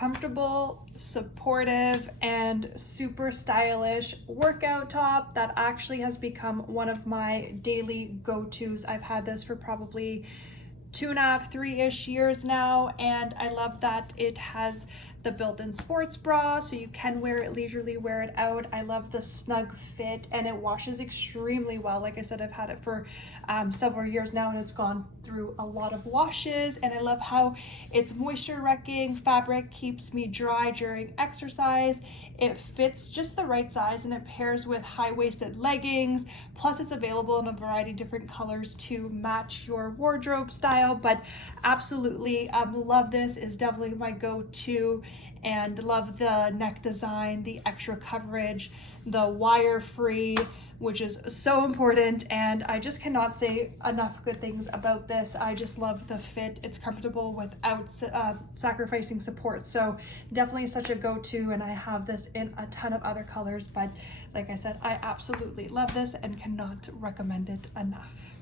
comfortable, supportive, and super stylish workout top that actually has become one of my daily go-tos. I've had this for probably 2.5, 3-ish years now, and I love that it has the built-in sports bra, so you can wear it leisurely, wear it out. I love the snug fit, and it washes extremely well. Like I said, I've had it for several years now, and it's gone through a lot of washes, and I love how it's moisture wrecking fabric, keeps me dry during exercise. It fits just the right size, and it pairs with high-waisted leggings, plus it's available in a variety of different colors to match your wardrobe style. But absolutely love this, is definitely my go-to, and love the neck design, the extra coverage, the wire-free, which is so important, and I just cannot say enough good things about this. I just love the fit. It's comfortable without sacrificing support, so definitely such a go-to, and I have this in a ton of other colors, but like I said, I absolutely love this and cannot recommend it enough.